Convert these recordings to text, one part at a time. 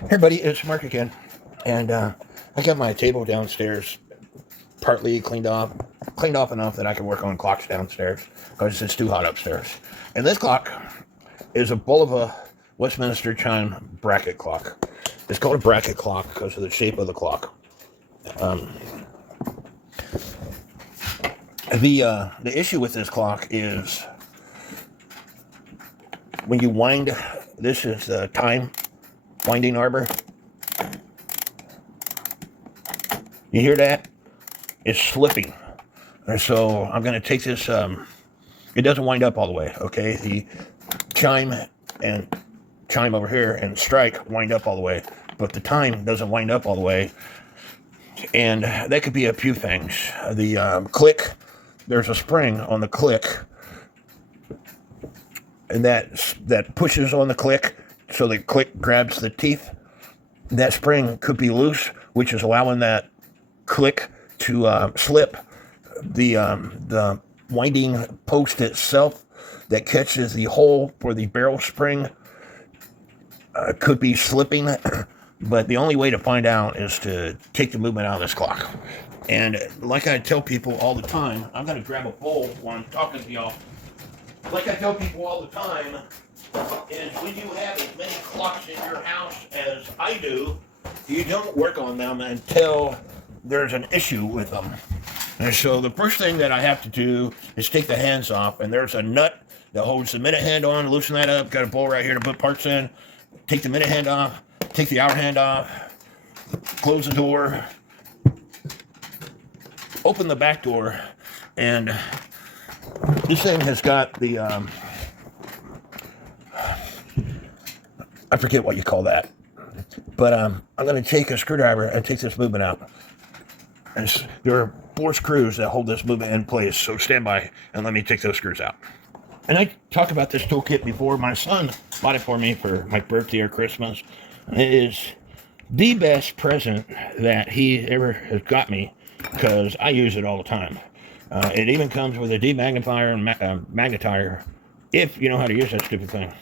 Hey everybody, it's Mark again, and I got my table downstairs partly cleaned off enough that I can work on clocks downstairs because it's too hot upstairs. And this clock is a Bulova Westminster chime bracket clock. It's called a bracket clock because of the shape of the clock. The issue with this clock is when you wind. This is the time winding arbor. You hear that? It's slipping. And so I'm going to take this. It doesn't wind up all the way, okay? The chime over here and strike wind up all the way, but the time doesn't wind up all the way. And that could be a few things. The click, there's a spring on the click, and that pushes on the click, so the click grabs the teeth. That spring could be loose, which is allowing that click to slip. The winding post itself that catches the hole for the barrel spring could be slipping, but the only way to find out is to take the movement out of this clock. And like I tell people all the time, I'm going to grab a bowl while I'm talking to y'all. Like I tell people all the time, is when you have as many clocks in your house as I do, you don't work on them until there's an issue with them. And so the first thing that I have to do is take the hands off, and there's a nut that holds the minute hand on. Loosen that up. Got a bowl right here to put parts in. Take the minute hand off. Take the hour hand off. Close the door. Open the back door, and this thing has got the I forget what you call that, but I'm going to take a screwdriver and take this movement out. And there are 4 screws that hold this movement in place, so stand by and let me take those screws out. And I talked about this toolkit before. My son bought it for me for my birthday or Christmas. It is the best present that he ever has got me because I use it all the time. It even comes with a demagnifier and magnetizer, if you know how to use that stupid thing.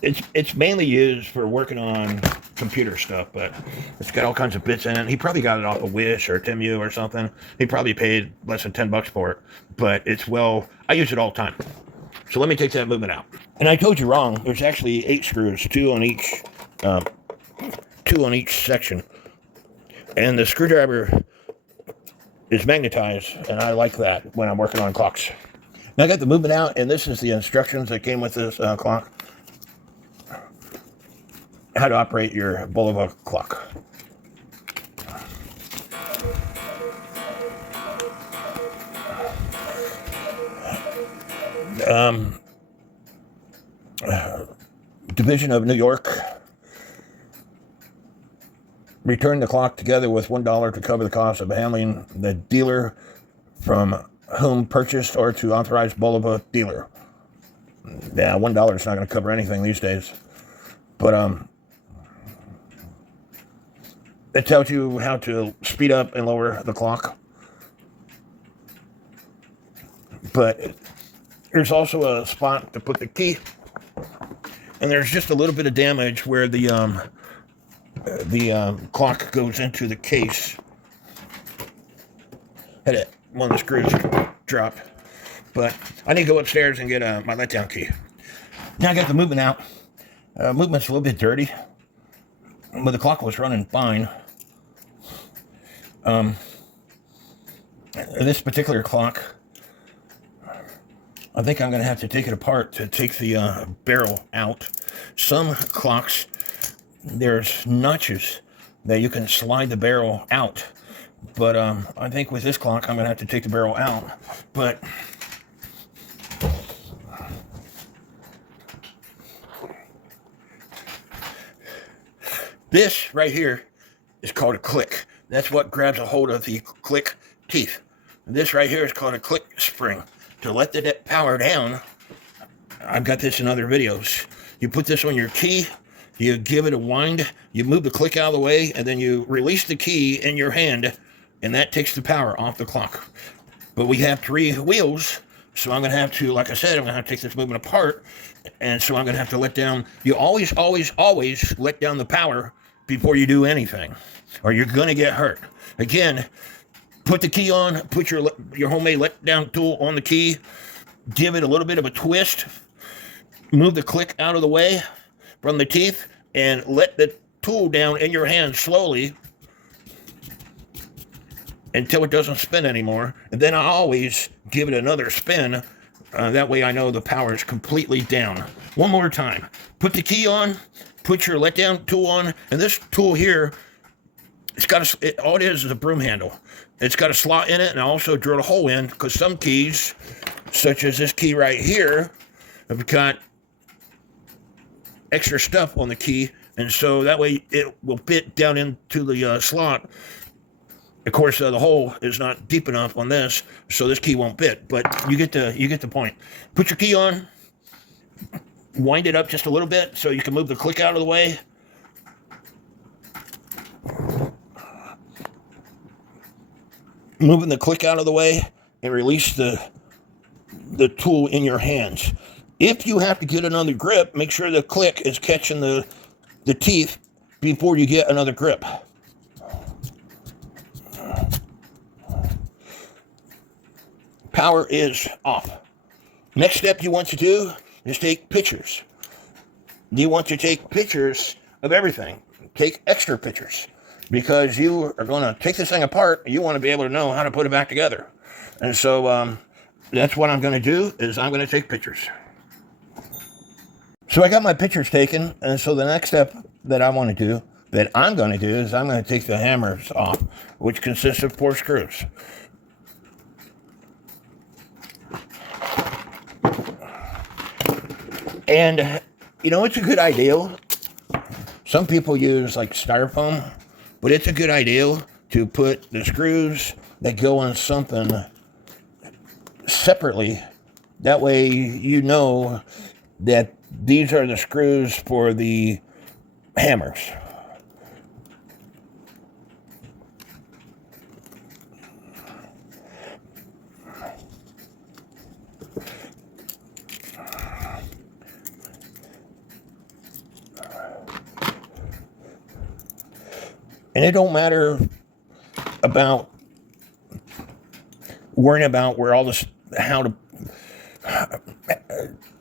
It's mainly used for working on computer stuff, but it's got all kinds of bits in it. He probably got it off of Wish or Temu or something. He probably paid less than $10 for it, but I use it all the time. So let me take that movement out. And I told you wrong. There's actually 8 screws, 2 on each section. And the screwdriver is magnetized, and I like that when I'm working on clocks. Now I got the movement out, and this is the instructions that came with this clock. How to operate your Bulova clock. Division of New York. Return the clock together with $1 to cover the cost of handling the dealer from whom purchased or to authorized Bulova dealer. Yeah, $1 is not going to cover anything these days. But it tells you how to speed up and lower the clock. But there's also a spot to put the key. And there's just a little bit of damage where the clock goes into the case. Had one of the screws dropped. But I need to go upstairs and get my letdown key. Now I got the movement out. Movement's a little bit dirty, but the clock was running fine. This particular clock, I think I'm going to have to take it apart to take the barrel out. Some clocks, there's notches that you can slide the barrel out, but I think with this clock I'm going to have to take the barrel out. But this right here is called a click. That's what grabs a hold of the click teeth. This right here is called a click spring. To let the power down, I've got this in other videos. You put this on your key, you give it a wind, you move the click out of the way, and then you release the key in your hand, and that takes the power off the clock. But we have 3 wheels, so I'm going to have to, like I said, I'm going to have to take this movement apart And so I'm going to have to let down. You always let down the power before you do anything, or you're going to get hurt. Again, put the key on, put your homemade let down tool on the key, give it a little bit of a twist, move the click out of the way from the teeth, and let the tool down in your hand slowly until it doesn't spin anymore. And then I always give it another spin. That way I know the power is completely down. One more time. Put the key on, put your letdown tool on, and this tool here, all it is a broom handle. It's got a slot in it, and I also drilled a hole in, because some keys, such as this key right here, have got extra stuff on the key, and so that way it will fit down into the slot. Of course, the hole is not deep enough on this, so this key won't fit. But you get the point. Put your key on, wind it up just a little bit so you can move the click out of the way. Moving the click out of the way, and release the tool in your hands. If you have to get another grip, make sure the click is catching the teeth before you get another grip. Power is off. Next step you want to do is take pictures. You want to take pictures of everything. Take extra pictures, because you are going to take this thing apart. You want to be able to know how to put it back together. And so that's what I'm going to do, is I'm going to take pictures. So I got my pictures taken, and so the next step that I'm going to do is I'm going to take the hammers off, which consists of 4 screws. And, it's a good idea. Some people use like styrofoam, but it's a good idea to put the screws that go on something separately. That way you know that these are the screws for the hammers. And it don't matter about worrying about how to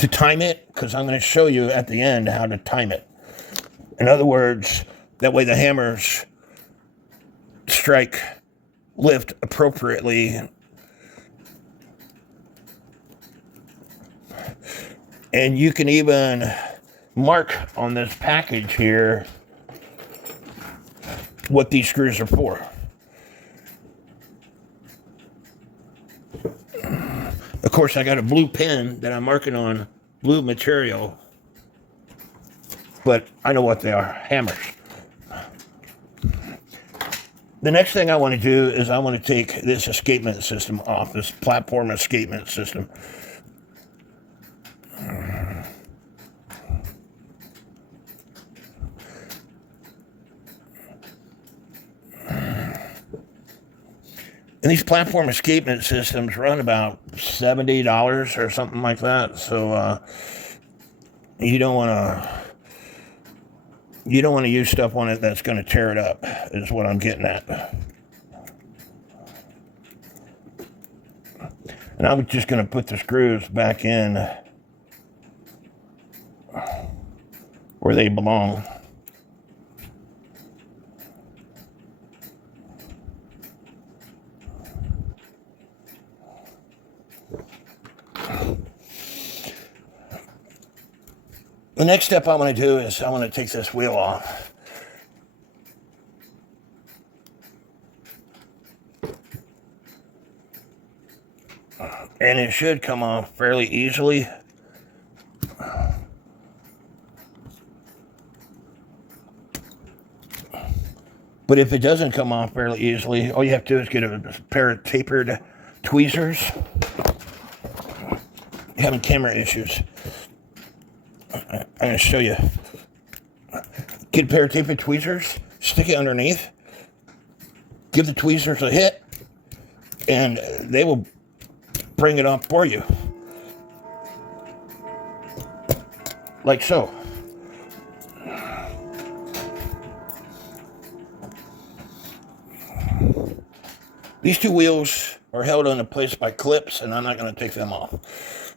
time it, because I'm going to show you at the end how to time it. In other words, that way the hammers lift appropriately. And you can even mark on this package here what these screws are for. Of course, I got a blue pen that I'm marking on blue material, but I know what they are: hammers. The next thing I want to do is I want to take this escapement system off, this platform escapement system. And these platform escapement systems run about $70 or something like that. So you don't want to use stuff on it that's going to tear it up, is what I'm getting at. And I'm just going to put the screws back in where they belong. The next step I'm going to do is I want to take this wheel off. And it should come off fairly easily. But if it doesn't come off fairly easily, all you have to do is get a pair of tapered tweezers. You're having camera issues. I'm going to show you. Get a pair of tapered tweezers, stick it underneath, give the tweezers a hit, and they will bring it off for you. like so. These two wheels are held into place by clips, and I'm not going to take them off.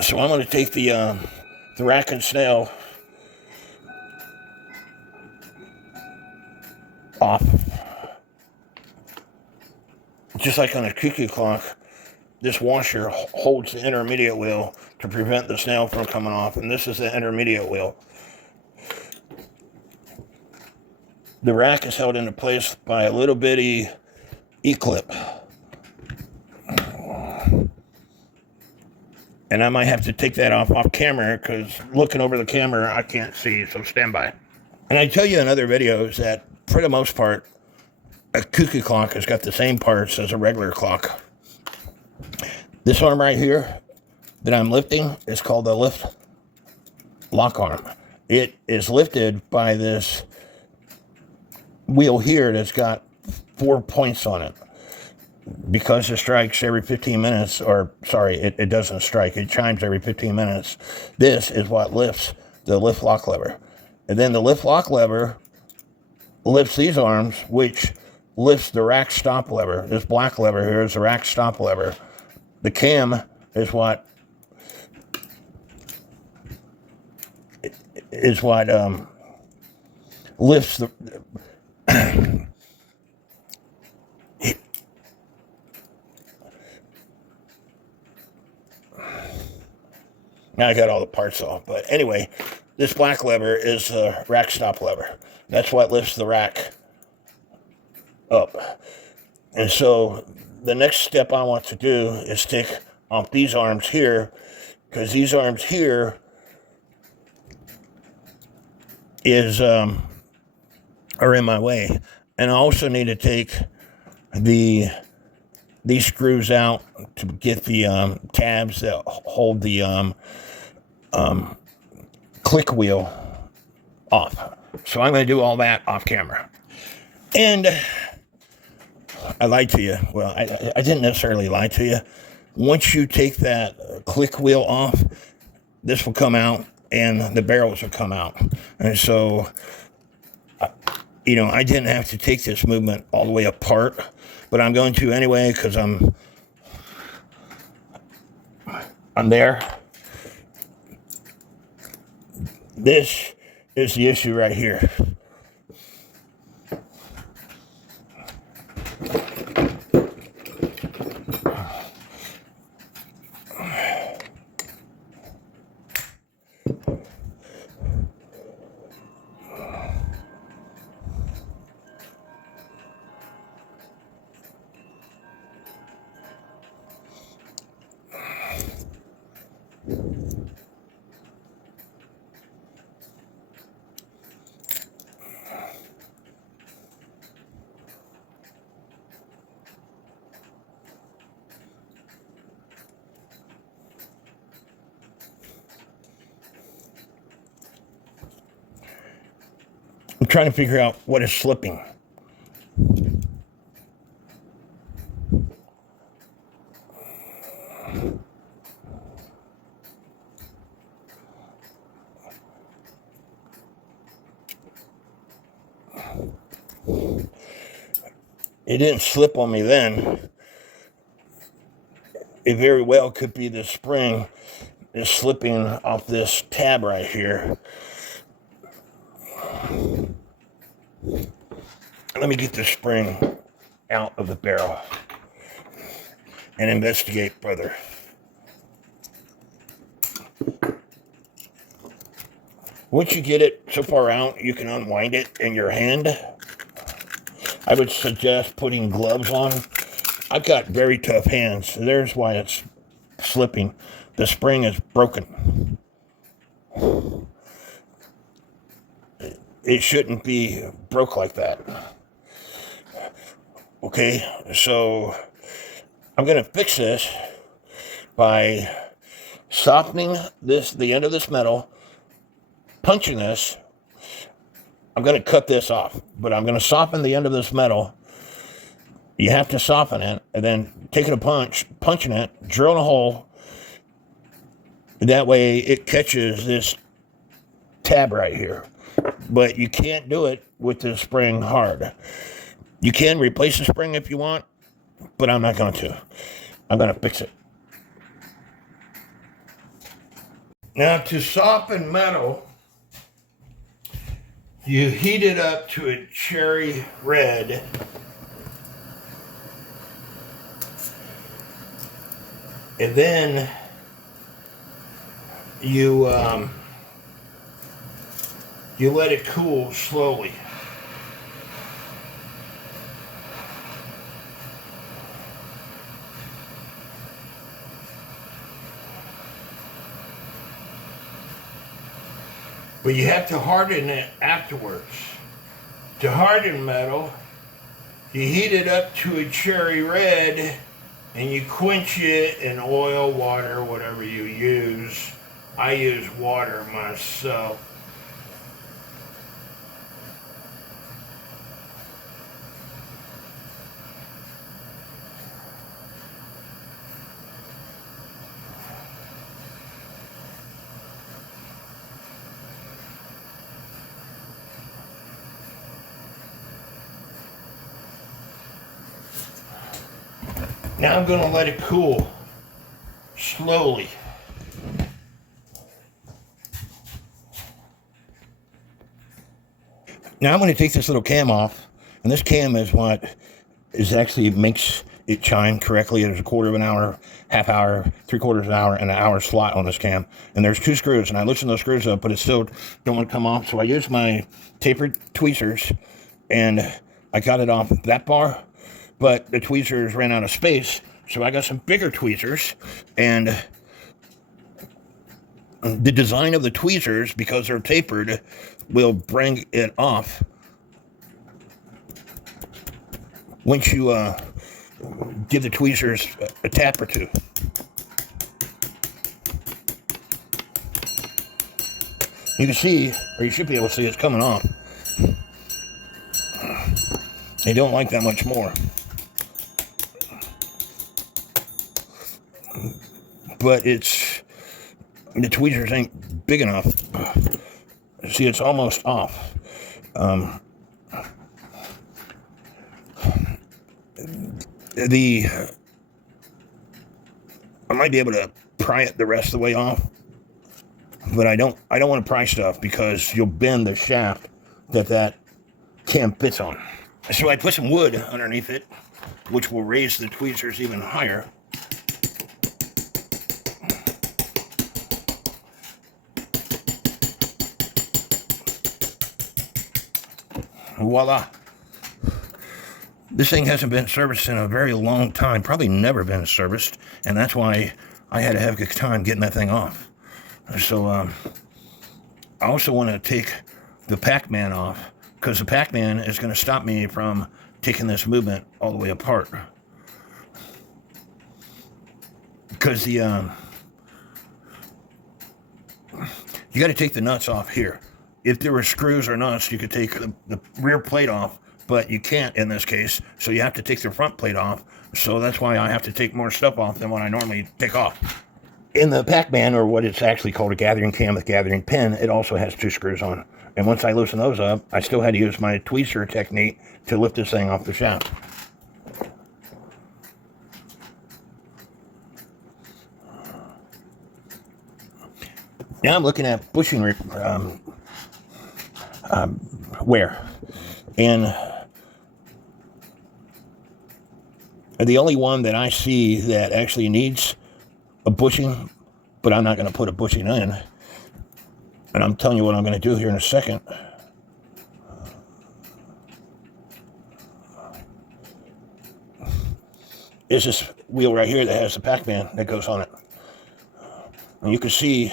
So I'm going to take the rack and snail off. Just like on a cuckoo clock, this washer holds the intermediate wheel to prevent the snail from coming off, and this is the intermediate wheel. The rack is held into place by a little bitty E-clip. And I might have to take that off camera because looking over the camera, I can't see, so stand by. And I tell you in other videos that, for the most part, a cuckoo clock has got the same parts as a regular clock. This arm right here that I'm lifting is called the lift lock arm. It is lifted by this wheel here that's got 4 points on it. Because it strikes every 15 minutes, or sorry, it doesn't strike, it chimes every 15 minutes. This is what lifts the lift lock lever. And then the lift lock lever lifts these arms, which lifts the rack stop lever. This black lever here is the rack stop lever. The cam is what lifts the now I got all the parts off, but anyway, this black lever is the rack stop lever. That's what lifts the rack up. And so the next step I want to do is take off these arms here, because these arms here are in my way. And I also need to take these screws out to get the tabs that hold the click wheel off. So I'm going to do all that off camera. And I lied to you. Well, I didn't necessarily lie to you. Once you take that click wheel off, this will come out and the barrels will come out. And so, I didn't have to take this movement all the way apart, but I'm going to anyway because I'm there. This is the issue right here. I'm trying to figure out what is slipping. It didn't slip on me then. It very well could be the spring is slipping off this tab right here. Let me get the spring out of the barrel and investigate further. Once you get it so far out, you can unwind it in your hand. I would suggest putting gloves on. I've got very tough hands, so there's why it's slipping. The spring is broken. It shouldn't be broke like that. Okay, so I'm going to fix this by softening the end of this metal, punching this. I'm going to cut this off, but I'm going to soften the end of this metal. You have to soften it, and then taking a punching it, drilling a hole, That way it catches this tab right here. But you can't do it with the spring hard. You can replace the spring if you want, but I'm not going to. I'm going to fix it. Now, to soften metal, you heat it up to a cherry red. And then you let it cool slowly. But you have to harden it afterwards. To harden metal, you heat it up to a cherry red and you quench it in oil, water, whatever you use. I use water myself. Now I'm going to let it cool slowly. Now I'm going to take this little cam off, and this cam is what actually makes it chime correctly. There's a quarter of an hour, half hour, 3/4 of an hour, and an hour slot on this cam. And there's 2 screws, and I loosened those screws up, but it still don't want to come off. So I used my tapered tweezers, and I got it off that bar. But the tweezers ran out of space, so I got some bigger tweezers, and the design of the tweezers, because they're tapered, will bring it off once you give the tweezers a tap or two. You can see, or you should be able to see, it's coming off. They don't like that much more. But the tweezers ain't big enough. See, it's almost off. I might be able to pry it the rest of the way off, but I don't want to pry stuff because you'll bend the shaft that cam fits on. So I put some wood underneath it, which will raise the tweezers even higher. Voila. This thing hasn't been serviced in a very long time, probably never been serviced, and that's why I had to have a good time getting that thing off. So I also want to take the Pac-Man off, because the Pac-Man is going to stop me from taking this movement all the way apart. Because you got to take the nuts off here. If there were screws or nuts, you could take the rear plate off, but you can't in this case, so you have to take the front plate off. So that's why I have to take more stuff off than what I normally take off. In the Pac-Man, or what it's actually called, a gathering cam with gathering pin, it also has 2 screws on. And once I loosen those up, I still had to use my tweezer technique to lift this thing off the shaft. Now I'm looking at bushing wear, and the only one that I see that actually needs a bushing, but I'm not going to put a bushing in, and I'm telling you what I'm going to do here in a second. Is this wheel right here that has the Pac-Man that goes on it, and you can see,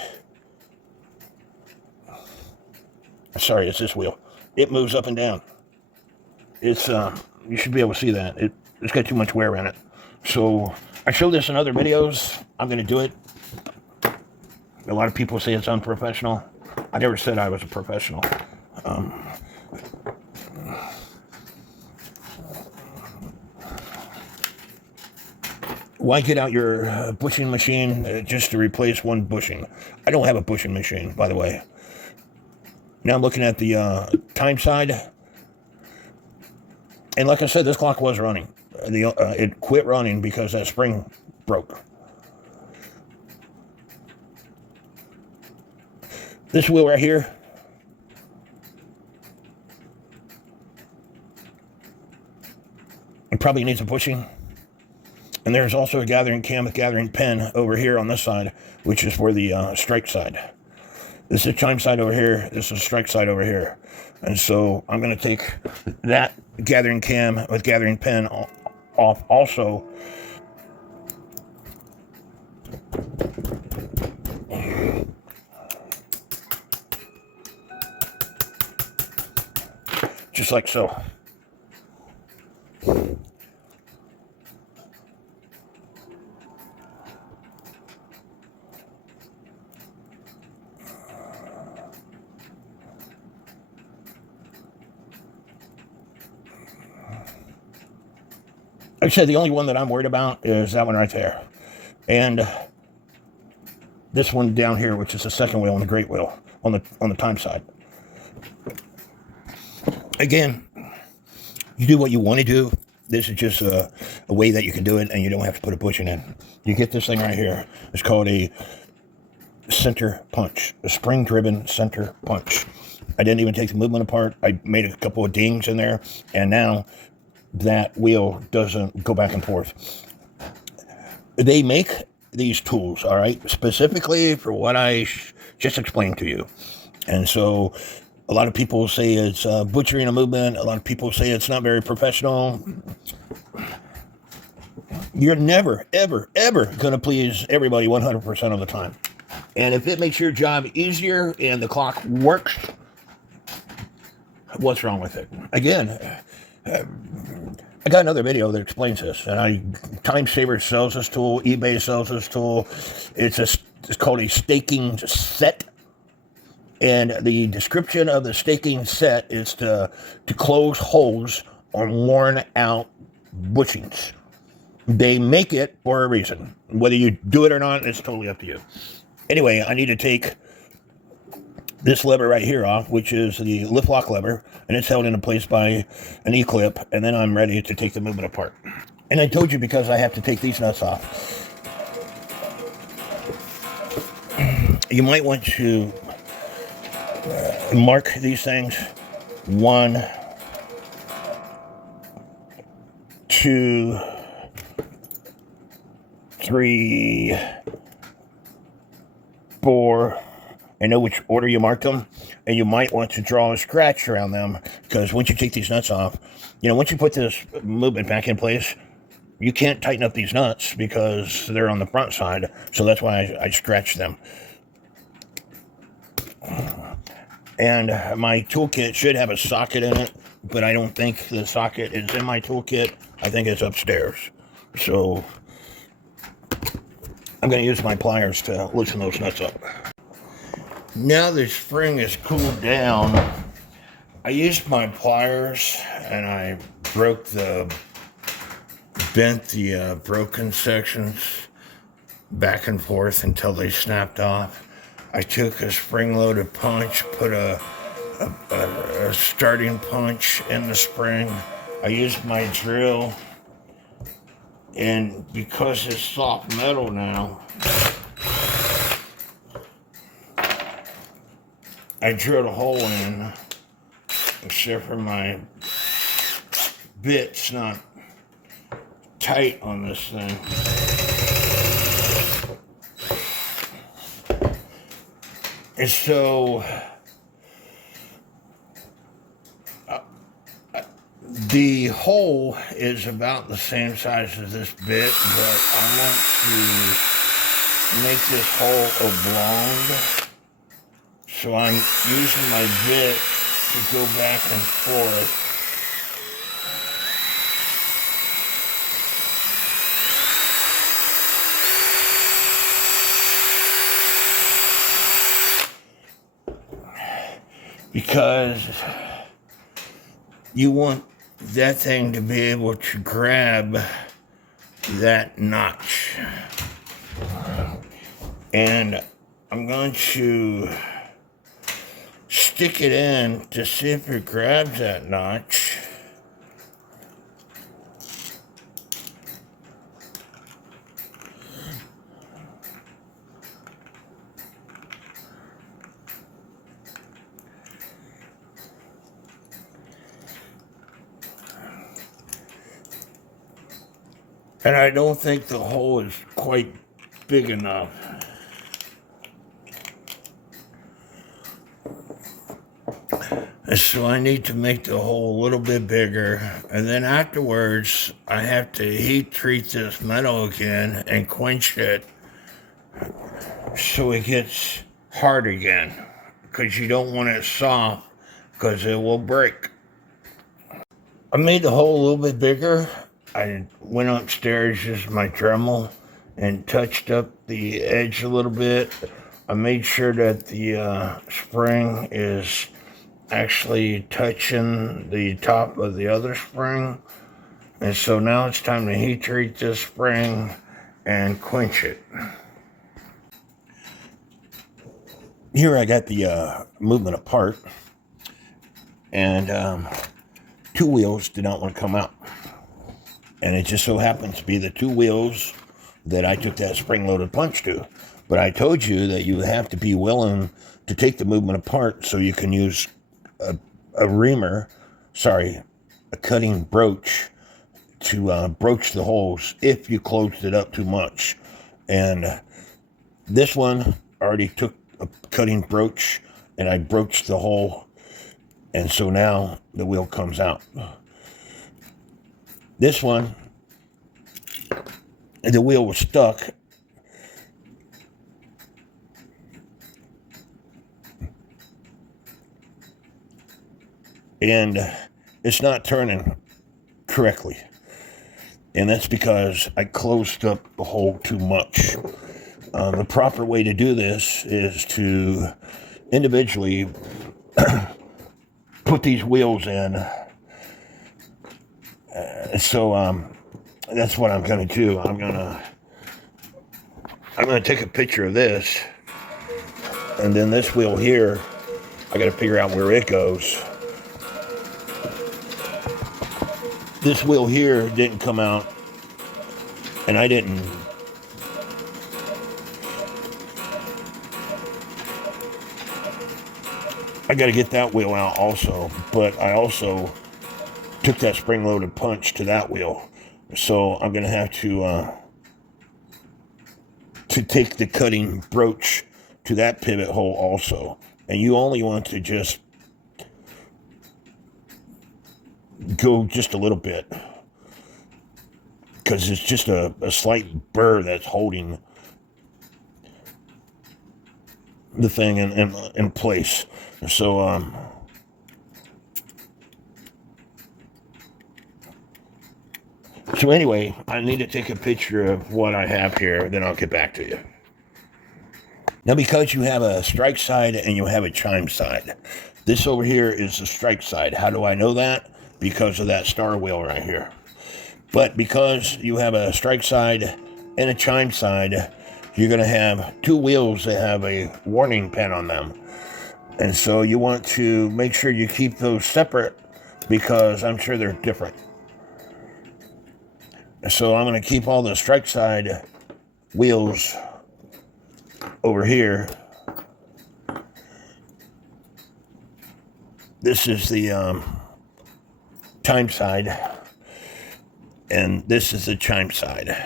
sorry, it's this wheel. It moves up and down. It's you should be able to see that. It's got too much wear in it. So I showed this in other videos. I'm going to do it. A lot of people say it's unprofessional. I never said I was a professional. why get out your bushing machine just to replace one bushing? I don't have a bushing machine, by the way. Now I'm looking at the time side. And like I said, this clock was running. It quit running because that spring broke. This wheel right here, it probably needs a bushing. And there's also a gathering cam with gathering pin over here on this side, which is for the strike side. This is chime side over here. This is strike side over here. And so I'm going to take that gathering cam with gathering pin off also. Just like so. Like I said, the only one that I'm worried about is that one right there. And this one down here, which is the second wheel and the great wheel on the time side. Again, you do what you want to do. This is just a way that you can do it, and you don't have to put a bushing in. You get this thing right here. It's called a center punch, a spring-driven center punch. I didn't even take the movement apart. I made a couple of dings in there, and now that wheel doesn't go back and forth. They make these tools, all right, specifically for what I just explained to you. And so a lot of people say it's butchering a movement. A lot of people say it's not very professional. You're never, ever, ever going to please everybody 100% of the time. And if it makes your job easier and the clock works, what's wrong with it? Again, I got another video that explains this, and Time Saver sells this tool, eBay sells this tool. It's called a staking set, and the description of the staking set is to close holes on worn out bushings. They make it for a reason. Whether you do it or not, it's totally up to you. Anyway, I need to take this lever right here off, which is the lift lock lever, and it's held into place by an E-clip, and then I'm ready to take the movement apart. And I told you because I have to take these nuts off. You might want to mark these things 1, 2, 3, 4, and know which order you mark them, and you might want to draw a scratch around them, because once you take these nuts off, once you put this movement back in place, you can't tighten up these nuts because they're on the front side, so that's why I scratch them. And my toolkit should have a socket in it, but I don't think the socket is in my toolkit. I think it's upstairs. So I'm going to use my pliers to loosen those nuts up. Now the spring is cooled down, I used my pliers and I bent the broken sections back and forth until they snapped off. I took a spring-loaded punch, put a starting punch in the spring. I used my drill, and because it's soft metal now, I drilled a hole in, except for my bit's not tight on this thing. And so the hole is about the same size as this bit, but I want to make this hole oblong. So I'm using my bit to go back and forth. Because you want that thing to be able to grab that notch. And I'm going to stick it in to see if it grabs that notch. And I don't think the hole is quite big enough. And so I need to make the hole a little bit bigger. And then afterwards, I have to heat treat this metal again and quench it so it gets hard again. Because you don't want it soft, because it will break. I made the hole a little bit bigger. I went upstairs, used my Dremel, and touched up the edge a little bit. I made sure that the spring is actually touching the top of the other spring. And so now it's time to heat treat this spring and quench it. Here I got the movement apart, and 2 wheels did not want to come out. And it just so happens to be the 2 wheels that I took that spring-loaded punch to. But I told you that you have to be willing to take the movement apart so you can use a cutting broach to broach the holes if you closed it up too much. And this one already took a cutting broach and I broached the hole, and so now the wheel comes out. This one, the wheel was stuck. And it's not turning correctly. And that's because I closed up the hole too much. The proper way to do this is to individually put these wheels in. So that's what I'm going to do. I'm going to take a picture of this, and then this wheel here, I got to figure out where it goes. This wheel here didn't come out, and I got to get that wheel out also, but I also took that spring-loaded punch to that wheel. So I'm going to have to take the cutting broach to that pivot hole also. And you only want to just go just a little bit, because it's just a slight burr that's holding the thing in place. So so anyway, I need to take a picture of what I have here, then I'll get back to you. Now, because you have a strike side and you have a chime side, this over here is the strike side. How do I know that? Because of that star wheel right here. But because you have a strike side and a chime side, you're going to have 2 wheels that have a warning pen on them. And so you want to make sure you keep those separate, because I'm sure they're different. So I'm going to keep all the strike side wheels over here. This is the chime side, and this is the chime side.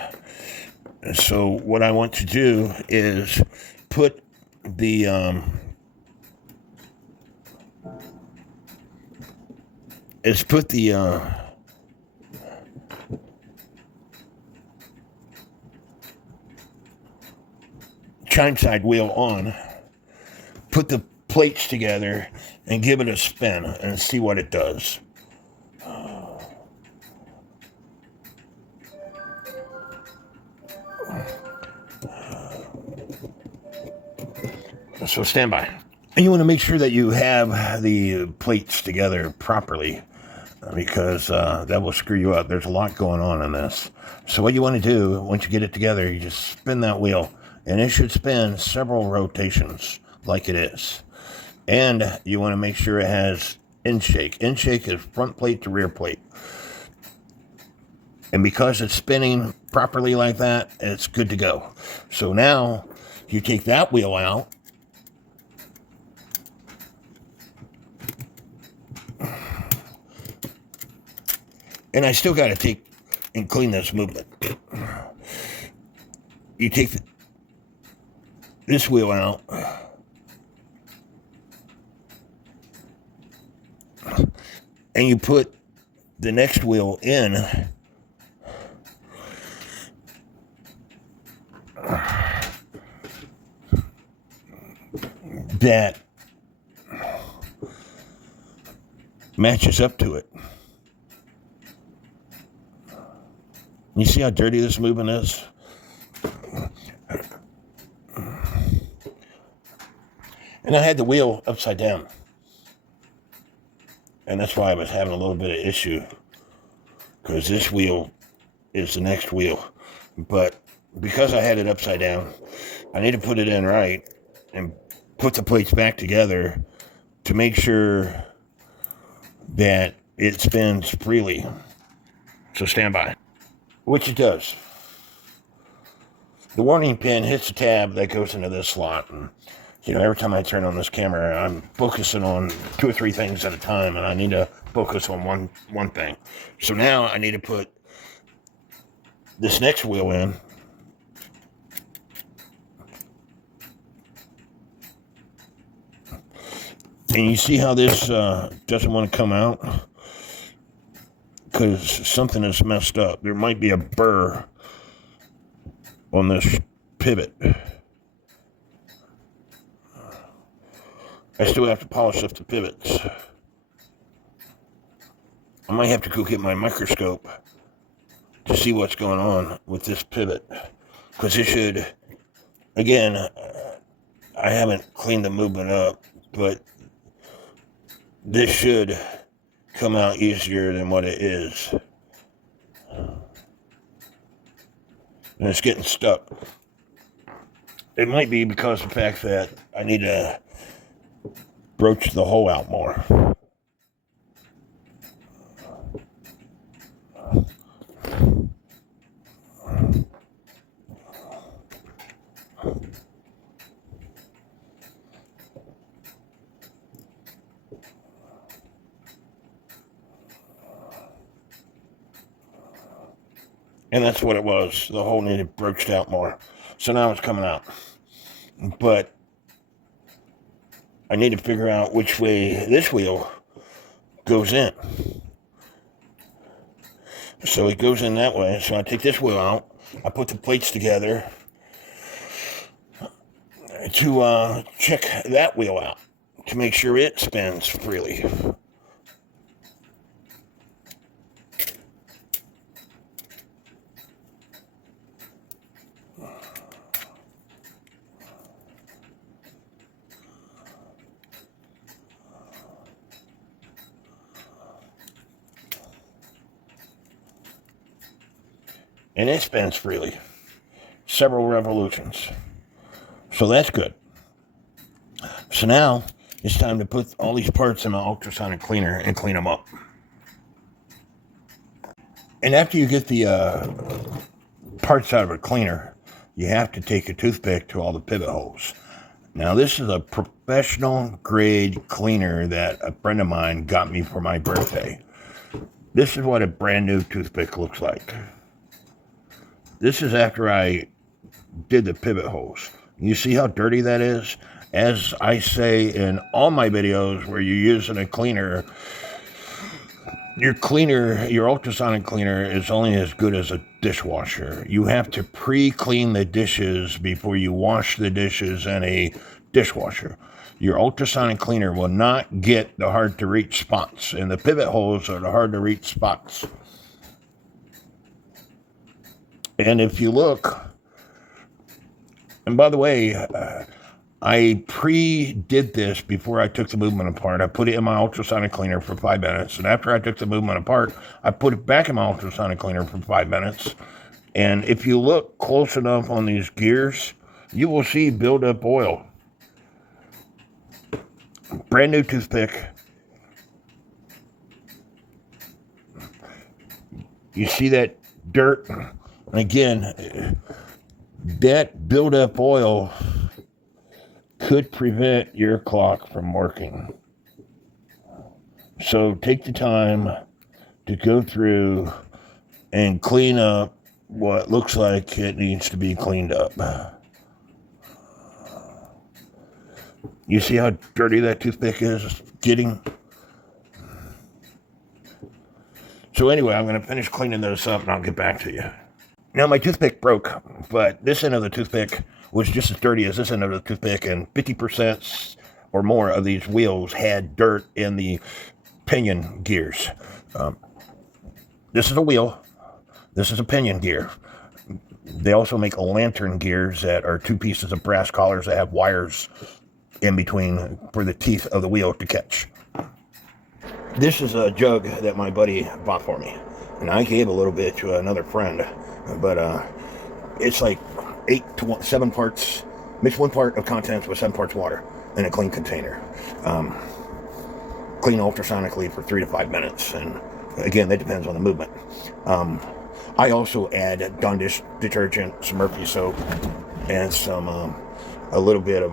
And so what I want to do is put the chime side wheel on, put the plates together, and give it a spin and see what it does. So stand by. And you want to make sure that you have the plates together properly. because that will screw you up. There's a lot going on in this. So what you want to do, once you get it together, you just spin that wheel, and it should spin several rotations like it is. And you want to make sure it has end shake. End shake is front plate to rear plate. And because it's spinning properly like that, it's good to go. So now you take that wheel out. And I still got to take and clean this movement. You take this wheel out. And you put the next wheel in. That matches up to it. You see how dirty this movement is? And I had the wheel upside down. And that's why I was having a little bit of issue. Because this wheel is the next wheel. But because I had it upside down, I need to put it in right and put the plates back together to make sure that it spins freely. So stand by. Which it does. The warning pin hits the tab that goes into this slot. And, every time I turn on this camera, I'm focusing on 2 or 3 things at a time, and I need to focus on one thing. So now I need to put this next wheel in. And you see how this doesn't want to come out? Because something is messed up. There might be a burr on this pivot. I still have to polish up the pivots. I might have to go get my microscope to see what's going on with this pivot. Because it should, again, I haven't cleaned the movement up, but this should come out easier than what it is. And it's getting stuck. It might be because of the fact that I need to broach the hole out more. And that's what it was. The hole needed broached out more. So now it's coming out. But I need to figure out which way this wheel goes in. So it goes in that way. So I take this wheel out. I put the plates together to check that wheel out to make sure it spins freely. And it spins freely. Several revolutions. So that's good. So now it's time to put all these parts in an ultrasonic cleaner and clean them up. And after you get the parts out of a cleaner, you have to take a toothpick to all the pivot holes. Now this is a professional grade cleaner that a friend of mine got me for my birthday. This is what a brand new toothpick looks like. This is after I did the pivot holes. You see how dirty that is? As I say in all my videos where you're using a cleaner, your ultrasonic cleaner is only as good as a dishwasher. You have to pre-clean the dishes before you wash the dishes in a dishwasher. Your ultrasonic cleaner will not get the hard-to-reach spots, and the pivot holes are the hard-to-reach spots. And if you look, and by the way, I pre-did this before I took the movement apart. I put it in my ultrasonic cleaner for 5 minutes. And after I took the movement apart, I put it back in my ultrasonic cleaner for 5 minutes. And if you look close enough on these gears, you will see buildup oil. Brand new toothpick. You see that dirt? And again, that buildup oil could prevent your clock from working. So take the time to go through and clean up what looks like it needs to be cleaned up. You see how dirty that toothpick is getting? So anyway, I'm going to finish cleaning those up and I'll get back to you. Now my toothpick broke, but this end of the toothpick was just as dirty as this end of the toothpick, and 50% or more of these wheels had dirt in the pinion gears. This is a wheel. This is a pinion gear. They also make lantern gears that are 2 pieces of brass collars that have wires in between for the teeth of the wheel to catch. This is a jug that my buddy bought for me, and I gave a little bit to another friend, but it's like 8 to 7 parts, mix 1 part of contents with 7 parts water in a clean container. Clean ultrasonically for 3 to 5 minutes, and again, that depends on the movement. I also add Dawn dish detergent, some Murphy soap, and some a little bit of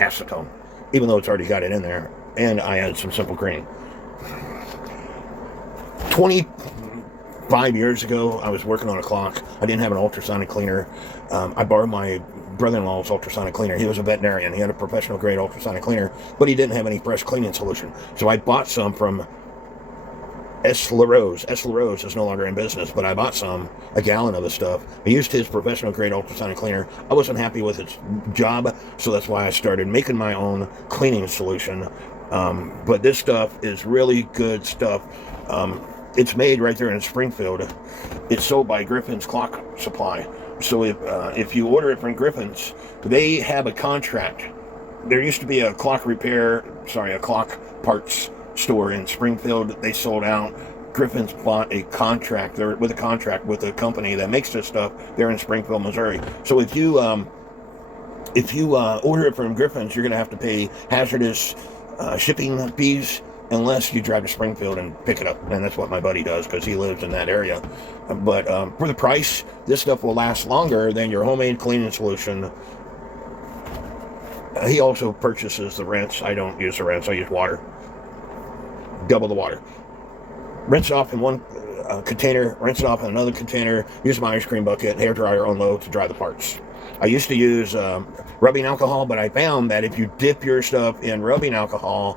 acetone, even though it's already got it in there, and I add some simple cleaning. 25 years ago, I was working on a clock. I didn't have an ultrasonic cleaner. I borrowed my brother-in-law's ultrasonic cleaner. He was a veterinarian. He had a professional grade ultrasonic cleaner, but he didn't have any fresh cleaning solution. So I bought some from S. LaRose. S. LaRose is no longer in business, but I bought a gallon of the stuff. I used his professional grade ultrasonic cleaner. I wasn't happy with its job, so that's why I started making my own cleaning solution. But this stuff is really good stuff. It's made right there in Springfield. It's sold by Griffin's Clock Supply. So if you order it from Griffin's, they have a contract. There used to be a clock parts store in Springfield. They sold out. Griffin's bought a contract. They're with a contract with a company that makes this stuff there in Springfield, Missouri. So if you order it from Griffin's, you're going to have to pay hazardous shipping fees unless you drive to Springfield and pick it up. And that's what my buddy does because he lives in that area. But for the price, this stuff will last longer than your homemade cleaning solution. He also purchases the rinse. I don't use the rinse. I use water. Double the water. Rinse off in one container, rinse it off in another container, use my ice cream bucket, hair dryer on low to dry the parts. I used to use rubbing alcohol, but I found that if you dip your stuff in rubbing alcohol,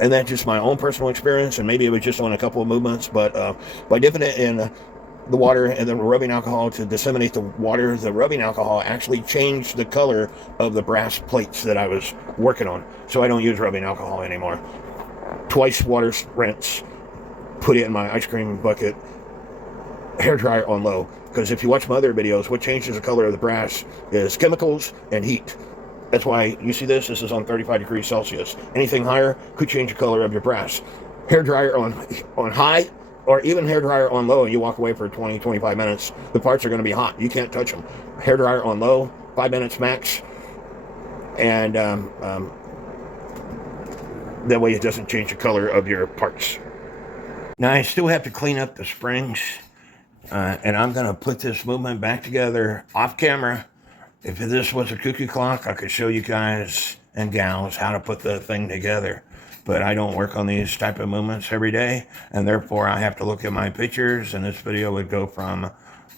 and that's just my own personal experience, and maybe it was just on a couple of movements, but by dipping it in the water and then rubbing alcohol to disseminate the water, the rubbing alcohol actually changed the color of the brass plates that I was working on. So I don't use rubbing alcohol anymore. Twice water rinse, put it in my ice cream bucket, hair dryer on low. Because if you watch my other videos, what changes the color of the brass is chemicals and heat. That's why you see this is on 35 degrees Celsius. Anything higher could change the color of your brass. Hair dryer on high, or even hair dryer on low, and you walk away for 20, 25 minutes, the parts are going to be hot. You can't touch them. Hair dryer on low, 5 minutes max, and that way it doesn't change the color of your parts. Now I still have to clean up the springs, and I'm going to put this movement back together off camera. If this was a cuckoo clock, I could show you guys and gals how to put the thing together. But I don't work on these type of movements every day, and therefore I have to look at my pictures, and this video would go from an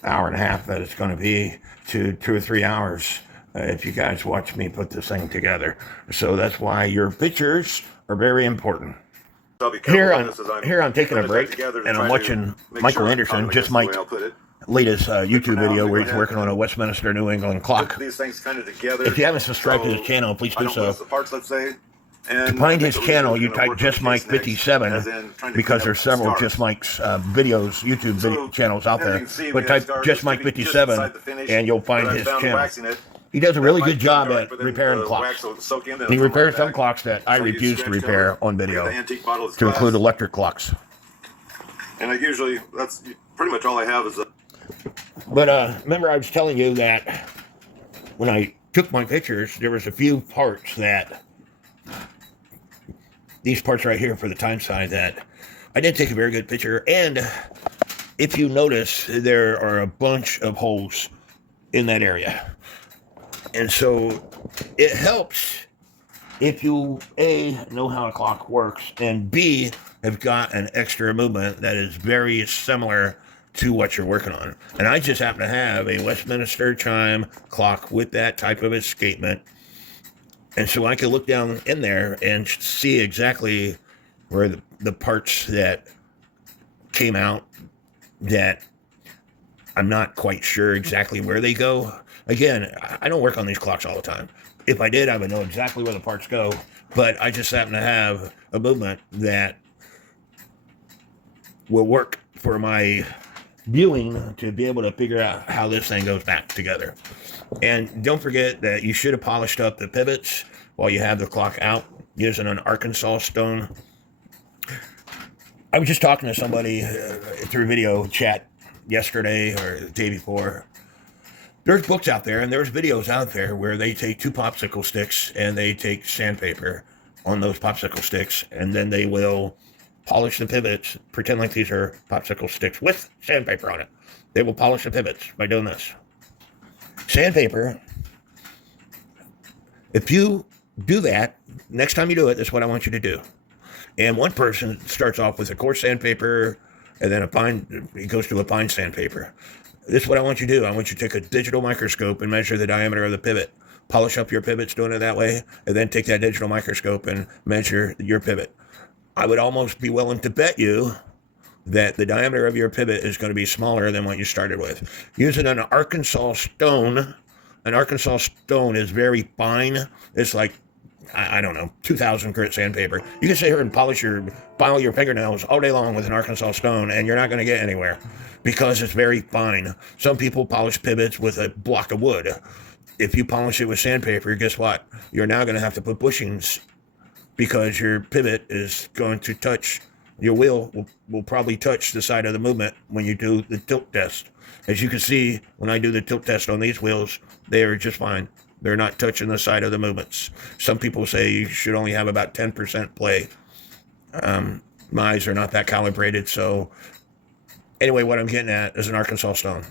hour and a half that it's going to be to 2 or 3 hours if you guys watch me put this thing together. So that's why your pictures are very important. Here I'm taking a break, and I'm watching Michael Anderson, just Mike's latest YouTube video where he's working on a Westminster New England clock. If you haven't subscribed to his channel, please do so. To find his channel, you type Just Mike 57 because there's several Just Mike's videos, YouTube channels out there. But type Just Mike 57 and you'll find his channel. He does a really good job right, at but then repairing the clocks. wax will soak in, He repairs some back. clocks that I So you refuse to scratch repair cover, on get video, the antique bottle of to glass. include electric clocks. And that's pretty much all I have is a... But remember I was telling you that when I took my pictures, there was a few parts that, these parts right here for the time sign, that I didn't take a very good picture. And if you notice, there are a bunch of holes in that area. And so it helps if you, A, know how a clock works, and B, have got an extra movement that is very similar to what you're working on. And I just happen to have a Westminster chime clock with that type of escapement. And so I can look down in there and see exactly where the parts that came out that I'm not quite sure exactly where they go. Again, I don't work on these clocks all the time. If I did, I would know exactly where the parts go. But I just happen to have a movement that will work for my viewing to be able to figure out how this thing goes back together. And don't forget that you should have polished up the pivots while you have the clock out using an Arkansas stone. I was just talking to somebody through video chat yesterday or the day before. There's books out there and there's videos out there where they take 2 popsicle sticks and they take sandpaper on those popsicle sticks, and then they will polish the pivots, pretend like these are popsicle sticks with sandpaper on it. They will polish the pivots by doing this. Sandpaper, if you do that, next time you do it, that's what I want you to do. And one person starts off with a coarse sandpaper, and then he goes to a fine sandpaper. This is what I want you to do. I want you to take a digital microscope and measure the diameter of the pivot. Polish up your pivots doing it that way, and then take that digital microscope and measure your pivot. I would almost be willing to bet you that the diameter of your pivot is going to be smaller than what you started with. Using an Arkansas stone is very fine. It's like, I don't know, 2,000 grit sandpaper. You can sit here and file your fingernails all day long with an Arkansas stone, and you're not going to get anywhere because it's very fine. Some people polish pivots with a block of wood. If you polish it with sandpaper, guess what? You're now going to have to put bushings because your pivot is going to touch, your wheel will probably touch the side of the movement when you do the tilt test. As you can see, when I do the tilt test on these wheels, they are just fine. They're not touching the side of the movements. Some people say you should only have about 10% play. My eyes are not that calibrated, so anyway, what I'm getting at is an Arkansas stone.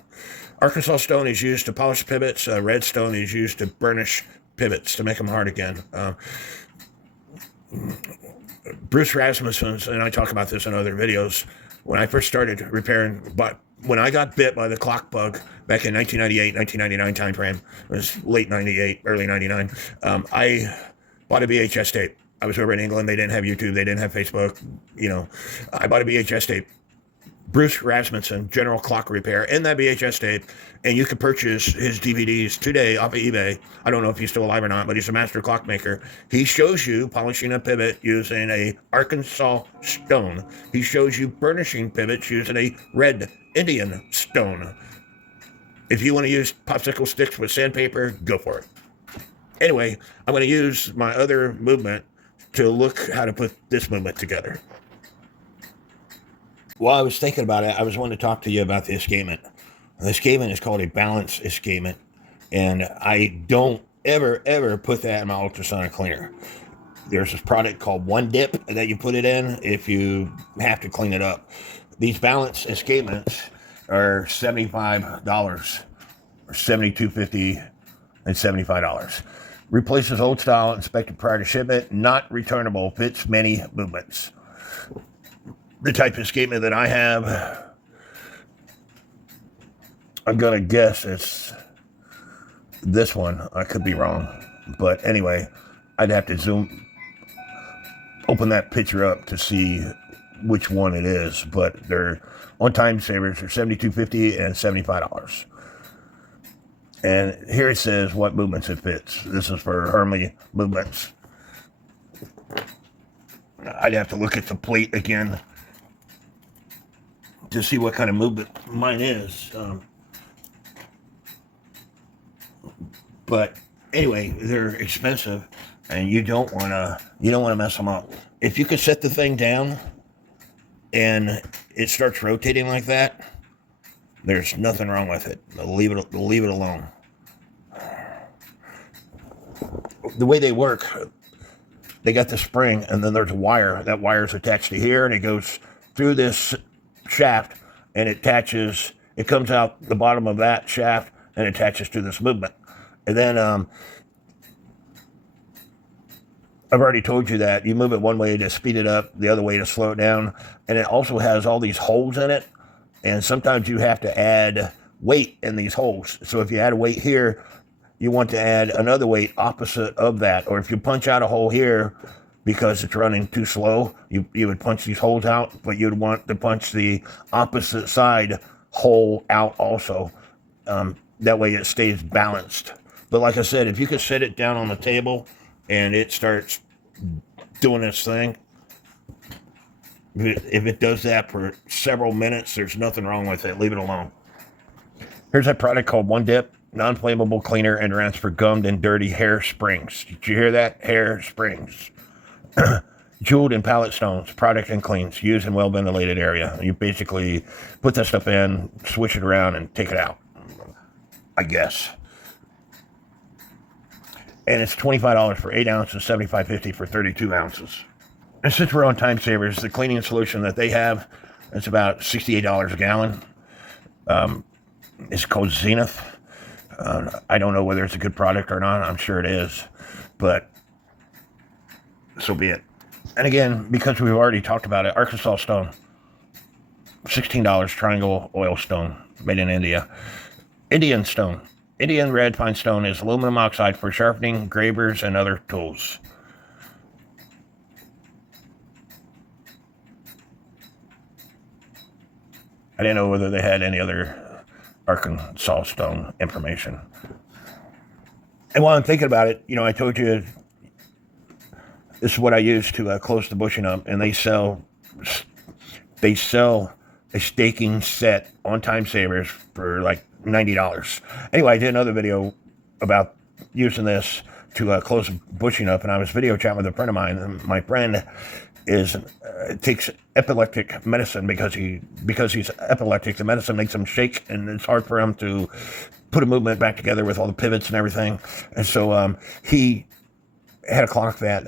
Arkansas stone is used to polish pivots. Red stone is used to burnish pivots, to make them hard again. Bruce Rasmussen, and I talk about this in other videos, when I first started repairing, but when I got bit by the clock bug back in 1998, 1999 time frame, it was late 98, early 99, I bought a VHS tape. I was over in England. They didn't have YouTube. They didn't have Facebook. I bought a VHS tape. Bruce Rasmussen, General Clock Repair, in that VHS tape, and you can purchase his DVDs today off of eBay. I don't know if he's still alive or not, but he's a master clockmaker. He shows you polishing a pivot using a Arkansas stone. He shows you burnishing pivots using a red Indian stone. If you want to use popsicle sticks with sandpaper, go for it. Anyway, I'm going to use my other movement to look how to put this movement together. While I was thinking about it, I was wanting to talk to you about the escapement. The escapement is called a balance escapement, and I don't ever put that in my ultrasonic cleaner. There's this product called One Dip that you put it in if you have to clean it up. These balance escapements are $75, or $72.50 and $75. Replaces old style, inspected prior to shipment, not returnable, fits many movements. The type of escapement that I have, I'm going to guess it's this one. I could be wrong. But anyway, I'd have to open that picture up to see which one it is. But they're on time savers are $72.50 and $75. And here it says what movements it fits. This is for Hermey movements. I'd have to look at the plate again to see what kind of movement mine is. But anyway, they're expensive, and you don't want to mess them up. If you could set the thing down and it starts rotating like that, there's nothing wrong with it. Leave it alone. The way they work, they got the spring, and then there's a wire. That wire is attached to here, and it goes through this shaft, and it comes out the bottom of that shaft and attaches to this movement. And then I've already told you that you move it one way to speed it up, the other way to slow it down. And it also has all these holes in it. And sometimes you have to add weight in these holes. So if you add a weight here, you want to add another weight opposite of that. Or if you punch out a hole here because it's running too slow, you would punch these holes out, but you'd want to punch the opposite side hole out also. That way it stays balanced. But like I said, if you could set it down on the table and it starts doing its thing, if it does that for several minutes, there's nothing wrong with it. Leave it alone. Here's a product called One Dip, non-flammable cleaner and rinse for gummed and dirty hair springs. Did you hear that? Hair springs. Jeweled and palette stones, product and cleans, used in well-ventilated area. You basically put that stuff in, switch it around, and take it out, I guess. And it's $25 for 8 ounces, $75.50 for 32 ounces. And since we're on time savers, the cleaning solution that they have, it's about $68 a gallon. It's called Zenith. I don't know whether it's a good product or not. I'm sure it is, but so be it. And again, because we've already talked about it, Arkansas stone, $16 triangle oil stone, made in India. Indian stone. Indian red fine stone is aluminum oxide for sharpening, gravers, and other tools. I didn't know whether they had any other Arkansas stone information. And while I'm thinking about it, I told you this is what I use to close the bushing up, and they sell a staking set on Time Savers for like $90. Anyway, I did another video about using this to close bushing up, and I was video chatting with a friend of mine, and my friend takes epileptic medicine because he's epileptic. The medicine makes him shake, and it's hard for him to put a movement back together with all the pivots and everything. And so he had a clock that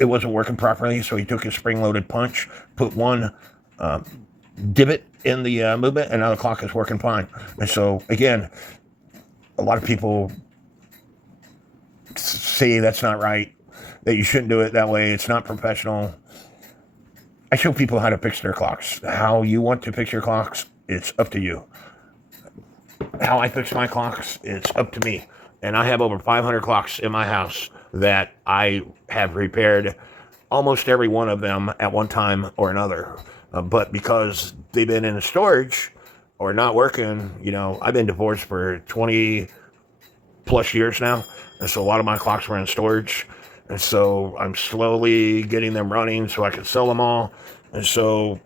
it wasn't working properly, so he took his spring-loaded punch, put one divot in the movement, and now the clock is working fine. And so, again, a lot of people say that's not right, that you shouldn't do it that way. It's not professional. I show people how to fix their clocks. How you want to fix your clocks, it's up to you. How I fix my clocks, it's up to me. And I have over 500 clocks in my house that I have repaired, almost every one of them at one time or another. But because they've been in storage or not working, I've been divorced for 20 plus years now. And so a lot of my clocks were in storage. And so I'm slowly getting them running so I can sell them all. And so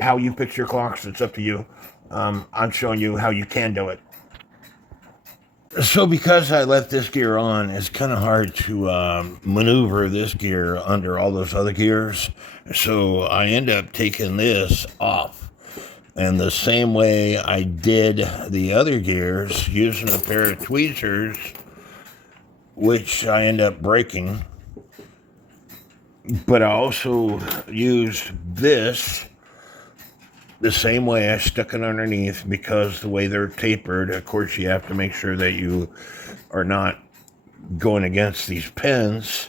how you fix your clocks, it's up to you. I'm showing you how you can do it. So because I left this gear on, it's kind of hard to maneuver this gear under all those other gears. So I end up taking this off. And the same way I did the other gears, using a pair of tweezers, which I end up breaking. But I also used this the same way. I stuck it underneath because the way they're tapered, of course, you have to make sure that you are not going against these pins.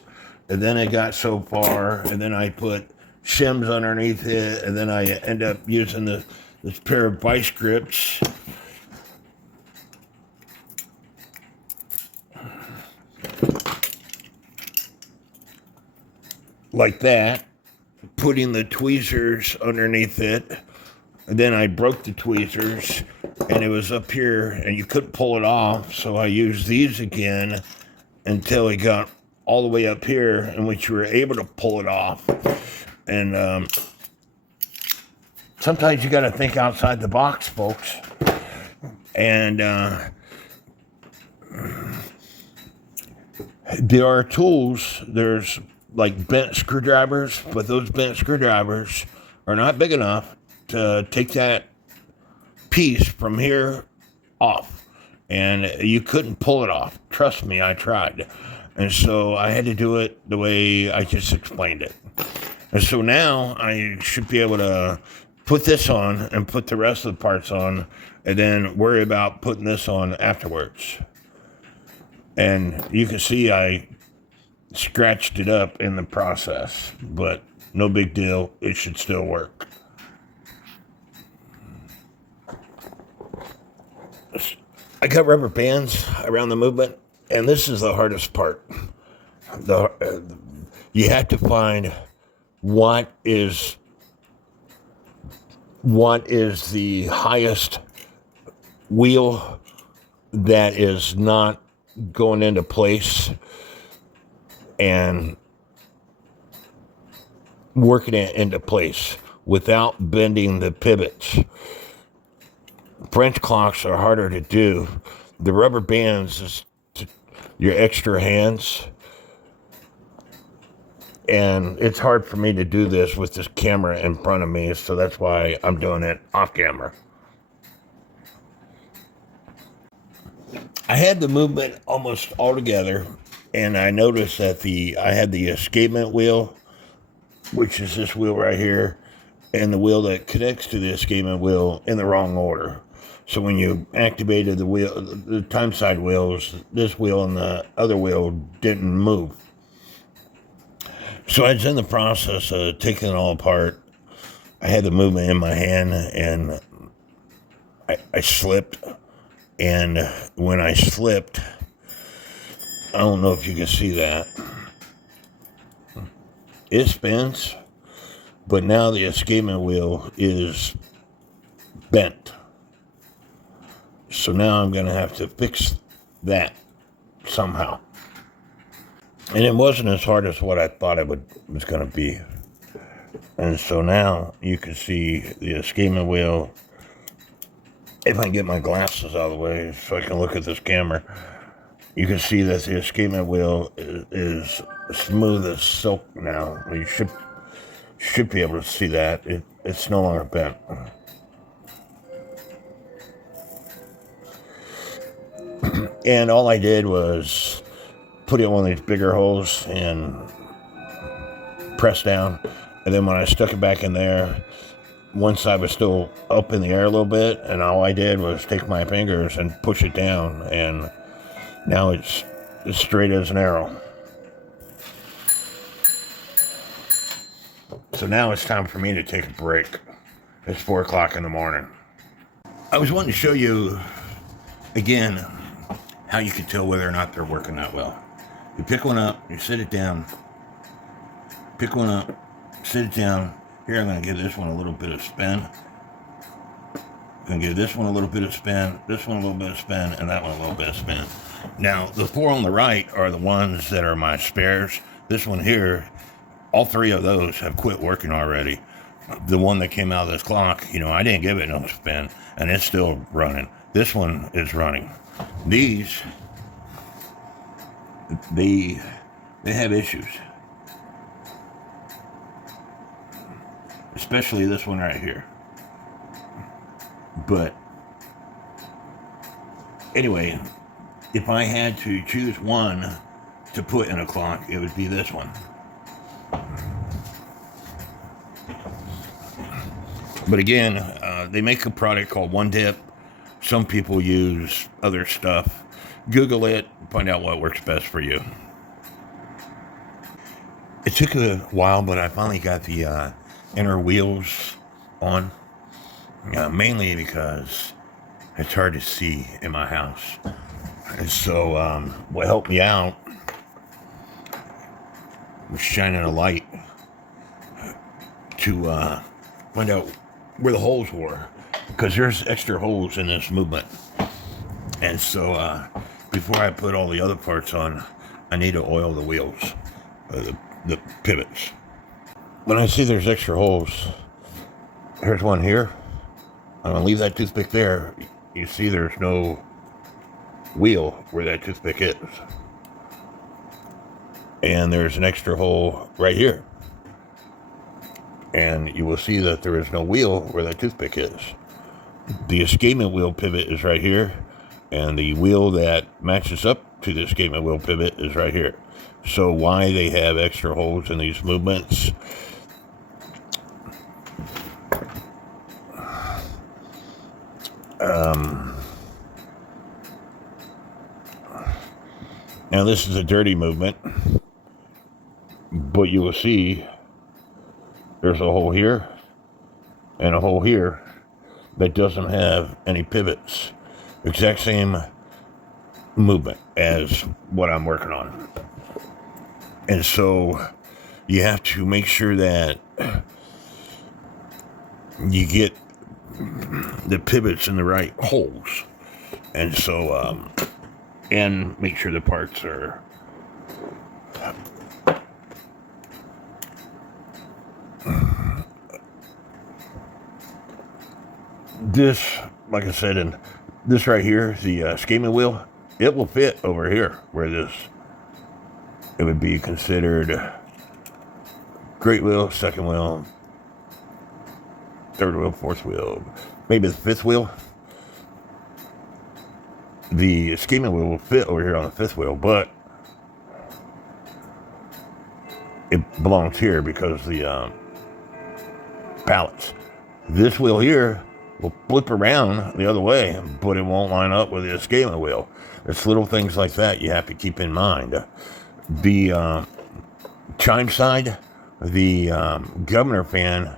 And then it got so far, and then I put shims underneath it, and then I end up using this pair of vice grips. Like that, putting the tweezers underneath it. And then I broke the tweezers, and it was up here, and you couldn't pull it off. So I used these again until it got all the way up here, in which you were able to pull it off. And sometimes you got to think outside the box, folks. And There are tools, there's like bent screwdrivers, but those bent screwdrivers are not big enough to take that piece from here off. And you couldn't pull it off. Trust me, I tried. And so I had to do it the way I just explained it. And so now I should be able to put this on and put the rest of the parts on and then worry about putting this on afterwards. And you can see I scratched it up in the process, but no big deal. It should still work. I got rubber bands around the movement, and this is the hardest part. You have to find what is the highest wheel that is not going into place and working it into place without bending the pivots. French clocks are harder to do. The rubber bands is your extra hands. And it's hard for me to do this with this camera in front of me, so that's why I'm doing it off camera. I had the movement almost all together, and I noticed that I had the escapement wheel, which is this wheel right here, and the wheel that connects to the escapement wheel in the wrong order. So when you activated the wheel, the time side wheels, this wheel and the other wheel didn't move. So I was in the process of taking it all apart. I had the movement in my hand, and I slipped. And when I slipped, I don't know if you can see that. It spins, but now the escapement wheel is bent. So now I'm going to have to fix that somehow. And it wasn't as hard as what I thought it was going to be. And so now you can see the escapement wheel. If I can get my glasses out of the way so I can look at this camera, you can see that the escapement wheel is smooth as silk now. You should be able to see that. It's no longer bent. And all I did was put it in one of these bigger holes and press down. And then when I stuck it back in there, one side was still up in the air a little bit, and all I did was take my fingers and push it down, and now it's as straight as an arrow. So now it's time for me to take a break. It's 4 o'clock in the morning. I was wanting to show you, again, how you can tell whether or not they're working that well. You pick one up, you sit it down, pick one up, sit it down. Here I'm going to give this one a little bit of spin. I'm going to give this one a little bit of spin, this one a little bit of spin, and that one a little bit of spin. Now, the 4 on the right are the ones that are my spares. This one here, all 3 of those have quit working already. The one that came out of this clock, I didn't give it no spin, and it's still running. This one is running. These, they have issues. Especially this one right here. But anyway, if I had to choose one to put in a clock, it would be this one. But again, they make a product called One Dip. Some people use other stuff. Google it, find out what works best for you. It took a while, but I finally got the inner wheels on, mainly because it's hard to see in my house. And so what helped me out was shining a light to find out where the holes were, because there's extra holes in this movement. And so before I put all the other parts on, I need to oil the wheels, the pivots. When I see there's extra holes, here's one here. I'm going to leave that toothpick there. You see there's no wheel where that toothpick is. and there's an extra hole right here. And you will see that there is no wheel where that toothpick is. The escapement wheel pivot is right here, and the wheel that matches up to the escapement wheel pivot is right here. So why they have extra holes in these movements? Now this is a dirty movement, but you will see there's a hole here and a hole here that doesn't have any pivots. Exact same movement as what I'm working on. And so you have to make sure that you get the pivots in the right holes. And so, and make sure the parts are this, like I said, and this right here, the escapement wheel, it will fit over here where this, it would be considered great wheel, second wheel, third wheel, fourth wheel, maybe the fifth wheel. The escapement wheel will fit over here on the fifth wheel, but it belongs here because the pallets. This wheel here will flip around the other way, but it won't line up with the escapement wheel. It's little things like that you have to keep in mind. The chime side, the governor fan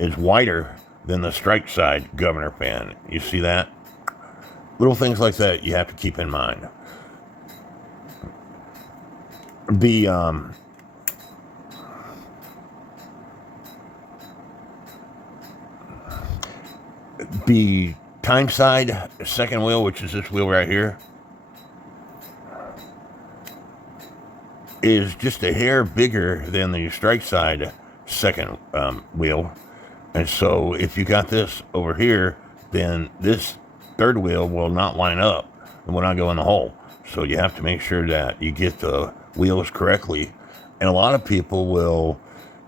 is wider than the strike side governor fan. You see that? Little things like that you have to keep in mind. The time side second wheel, which is this wheel right here, is just a hair bigger than the strike side second wheel. And so if you got this over here, then this third wheel will not line up and will not go in the hole. So you have to make sure that you get the wheels correctly. And a lot of people will,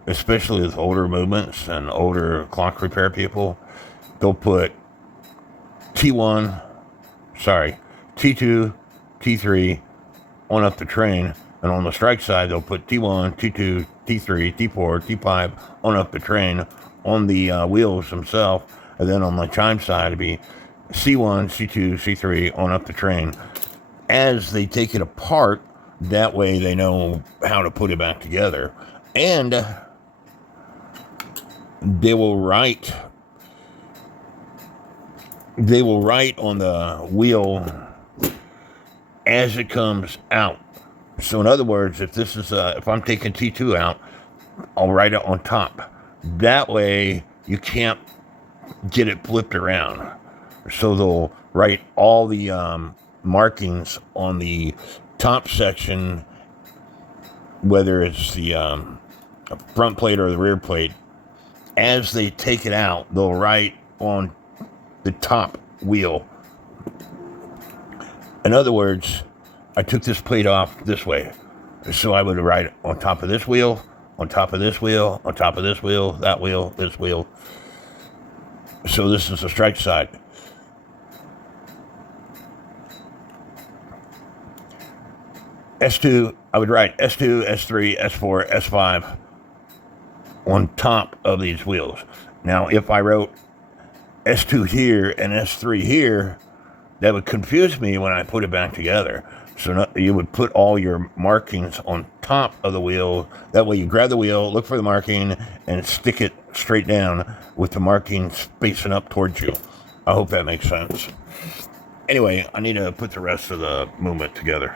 especially with older movements and older clock repair people, they'll put T2, T3 on up the train, and on the strike side, they'll put T1, T2, T3, T4, T5 on up the train on the wheels themselves, and then on the chime side, it'd be C1, C2, C3 on up the train. As they take it apart, that way they know how to put it back together. And they will write on the wheel as it comes out. So in other words, if this is if I'm taking T2 out, I'll write it on top. That way you can't get it flipped around. So they'll write all the markings on the top section, whether it's the front plate or the rear plate. As they take it out, they'll write on the top wheel. In other words, I took this plate off this way. So I would write on top of this wheel, on top of this wheel, on top of this wheel, that wheel, this wheel. So this is the strike side. S2, I would write S2, S3, S4, S5 on top of these wheels. Now, if I wrote S2 here and S3 here, that would confuse me when I put it back together. So you would put all your markings on top of the wheel. That way you grab the wheel, look for the marking, and stick it straight down with the markings facing up towards you. I hope that makes sense. Anyway, I need to put the rest of the movement together.